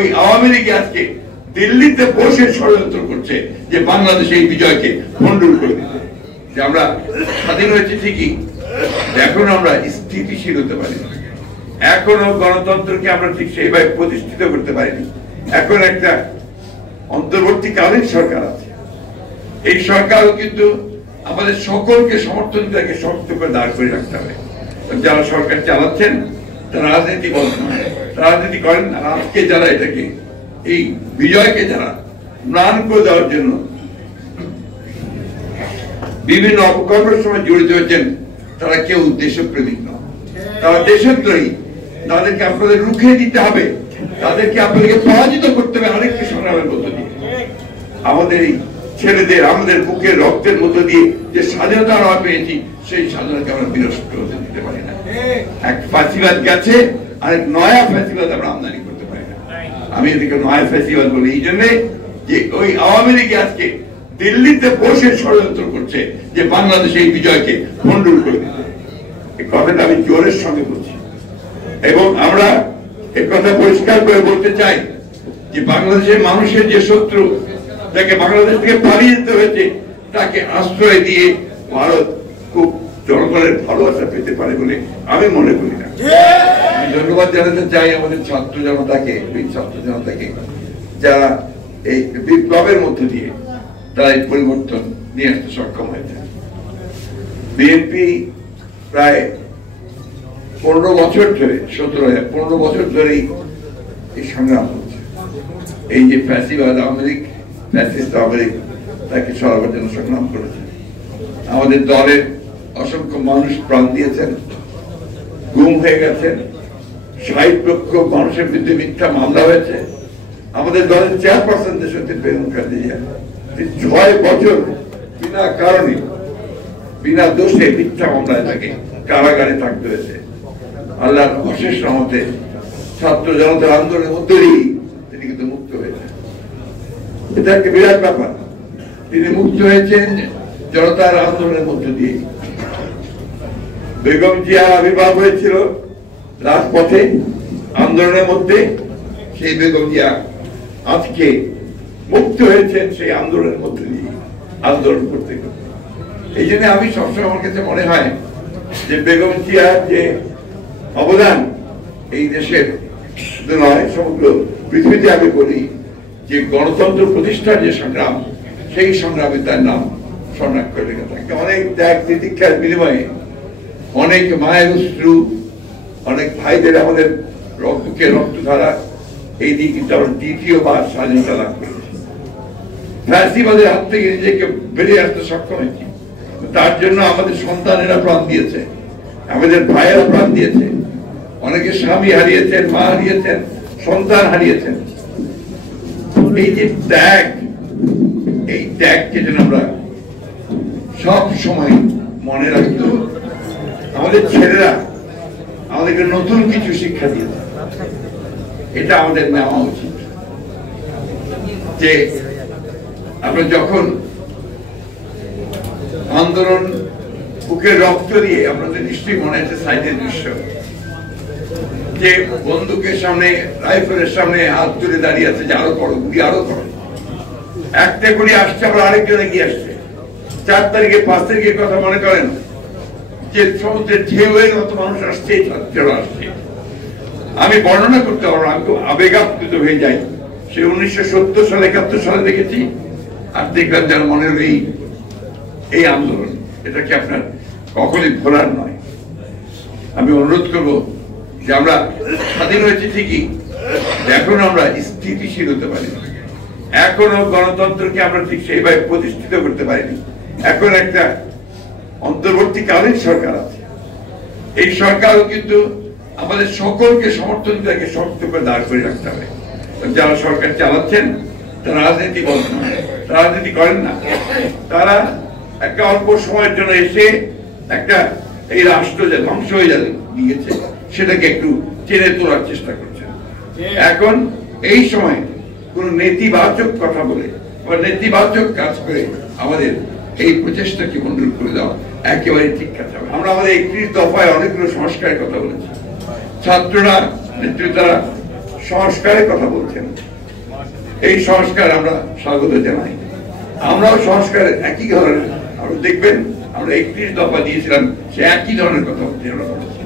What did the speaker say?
ওই আওয়ামী লীগ আজকে দিল্লিতে বসে ষড়যন্ত্র করছে যে বাংলাদেশে এই বিজয়কে ভণ্ডুল করে দিতে। যে আমরা স্বাধীন হয়েছে ঠিকই, এখন আমরা স্থিতিশীল হতে পারি, এখনো গণতন্ত্রকে আমরা ঠিক সেইভাবে প্রতিষ্ঠিত করতে পারিনি। এখন একটা অন্তর্বর্তীকালীন সরকার আছে, এই সরকারও কিন্তু আমাদের সকলকে সমর্থন দিয়ে শক্ত করে দাঁড় করে রাখতে হবে। যারা সরকার চালাচ্ছেন তারা রাজনীতি রাজনীতি করেন না। আজকে যারা এটাকে এই বিজয়কে যারা ম্লান করে দেওয়ার জন্য বিভিন্ন অপকর্মের সময় জড়িত হয়েছেন, তারা কেউ দেশপ্রেমিক নয়, তারা দেশদ্রোহী। তাদেরকে আপনাদের রুখে দিতে হবে, তাদেরকে আপনাদেরকে পরাজিত করতে হবে আরেকটি সংগ্রামের মধ্য দিয়ে। আমাদের এই ছেলেদের আমাদের বুকের রক্তের মধ্য দিয়ে যে স্বাধীনতা আমরা পেয়েছি, সেই স্বাধীনতাকে আমরা বিনষ্ট হতে দিতে পারি না। এক ফাঁসিবাদ গেছে, আরেক নয়া ফাঁসিবাদ আমরা আমদানি করতে পারি না। আমি এদিকে নয়া ফাঁসিবাদ বলি এই জন্যে যে ওই আওয়ামী লীগ আজকে দিল্লিতে বসে ষড়যন্ত্র করছে যে বাংলাদেশে এই বিজয়কে ভণ্ডুল করে দিতে। এই কথাটা আমি জোরের সঙ্গে বলছি এবং আমরা এ কথা পরিষ্কার করে বলতে চাই যে বাংলাদেশের মানুষের যে শত্রু, যাকে বাংলাদেশ থেকে পালিয়ে যেতে হয়েছে, তাকে আশ্রয় দিয়ে ভারত খুব জনগণের ভালোবাসা পেতে পারে বলে আমি মনে করি না। আমি ধন্যবাদ জানাতে চাই আমাদের ছাত্র জনতাকে যারা এই বিপ্লবের মধ্য দিয়ে তারা এই পরিবর্তন নিয়ে আসতে সক্ষম হয়েছে। বিএনপি প্রায় 15 বছর ধরে 15 বছর ধরেই এই সংগ্রাম হচ্ছে। এই যে ফ্যাসিবাদ আওয়ামী লীগ, ফ্যাসিস্ট আওয়ামী লীগ তাকে সরাবার জন্য সংগ্রাম করেছে। আমাদের দলের অসংখ্য মানুষ প্রাণ দিয়েছেন, গুম হয়ে গেছেন, 60 লক্ষ মানুষের বিরুদ্ধে মিথ্যা মামলা হয়েছে। আমাদের দলের চেয়ারপারসন দেশনেত্রী বেগম খালেদা জিয়া 6 বছর বিনা কারণে বিনা দোষে মিথ্যা মামলায় তাকে কারাগারে থাকতে হয়েছে। আল্লাহর অশেষ রহমতে ছাত্র জনতার আন্দোলনের মধ্যে দিয়েই তিনি কিন্তু মুক্ত হয়েছেন। এটা একটা বিরাট ব্যাপার। তিনি মুক্ত হয়েছেন জনতার আন্দোলনের মধ্য দিয়ে। বেগম জিয়ার আবির্ভাব হয়েছিল রাজপথে আন্দোলনের মধ্যে, সেই বেগম জিয়া আজকে মুক্ত হয়েছেন সেই আন্দোলনের মধ্যে দিয়ে আন্দোলন করতে করতে। এই জন্য আমি সবসময় আমার কাছে মনে হয় যে বেগম জিয়ার যে অবদান এই দেশের শুধু নয়, সমগ্র পৃথিবীতে আমি বলি যে গণতন্ত্র প্রতিষ্ঠার যে সংগ্রাম, সেই সংগ্রামে তার নাম স্মরণ করে লেখা থাকে। অনেক ত্যাগ তিতিক্ষার বিনিময়ে, অনেক মায়ের অশ্রু, অনেক ভাইদের আমাদের রক্তকে রক্তধারা এই দিয়ে কিন্তু আমরা দ্বিতীয়বার স্বাধীনতা লাভ করেছি। ফ্যাসিবাদের হাত থেকে নিজেকে বেরিয়ে আসতে সক্ষম হয়েছি। তার জন্য আমাদের সন্তানেরা প্রাণ দিয়েছে, আমাদের ভাইয়েরা প্রাণ দিয়েছে, অনেকে স্বামী হারিয়েছেন, মা হারিয়েছেন, সন্তান হারিয়েছেন। এই যে ত্যাগ, এই ত্যাগকে যেন আমরা সব সময় মনে রাখতে। আমাদের ছেলেরা আমাদেরকে নতুন কিছু শিক্ষা দিয়েছে, এটা আমাদের নেওয়া উচিত। যে আমরা যখন আন্দোলন বুকের রক্ত দিয়ে, আপনাদের নিশ্চয়ই মনে আছে সাইডের দৃশ্য, যে বন্দুকের সামনে, রাইফেলের সামনে হাত তুলে দাঁড়িয়ে আছে যে আরো করো গুলি, আরো করো। একটা গুলি আসছে, আবার আরেকজন এগিয়ে আসছে। 4 তারিখে 5 তারিখের কথা মনে করেন, যে সমুদ্রের ঢেউয়ের মতো মানুষ আসছে, ছাত্ররা আসছে। আমি বর্ণনা করতে পারবো, আমি খুব আবেগাপ্লুত হয়ে যাই। সে 1970 সালে 71 সালে দেখেছি, আর দেখলাম যেন মনে হলো এই আন্দোলন, এটাকে আপনার কখনই ভোলার নয়। আমি অনুরোধ করবো যে আমরা স্বাধীন হয়েছি ঠিকই, এখন আমরা স্থিতিশীল হতে পারি, এখনো গণতন্ত্রকে আমরা ঠিক সেইভাবে প্রতিষ্ঠিত করতে পারিনি। এখন একটা অন্তর্বর্তীকালীন সরকার আছে, এই সরকারও কিন্তু আমাদের সকলকে সমর্থন দিয়ে শক্ত করে দাঁড় করে রাখতে হবে। যারা সরকার চালাচ্ছেন তারা রাজনীতি করেন না, তারা একটা অল্প সময়ের জন্য এসে একটা এই রাষ্ট্র যে ধ্বংস হয়ে গিয়েছে সেটাকে একটু টেনে তোলার চেষ্টা করছে। এখন এই সময় কোন নেতিবাচক কথা বলে বা নেতিবাচক কাজ করে আমাদের এই প্রচেষ্টাকে মন্ডল করে দেওয়া একেবারে ঠিক কাজ হবে। আমরা আমাদের 31 দফায় অনেকগুলো সংস্কারের কথা বলেছি। ছাত্ররা, নেতৃত্বরা সংস্কারের কথা বলছেন। এই সংস্কার আমরা স্বাগত জানাই। আমরাও সংস্কারের একই ধরনের, আমরা দেখবেন আমরা 31 দফা দিয়েছিলাম, সে একই ধরনের কথা বলছি।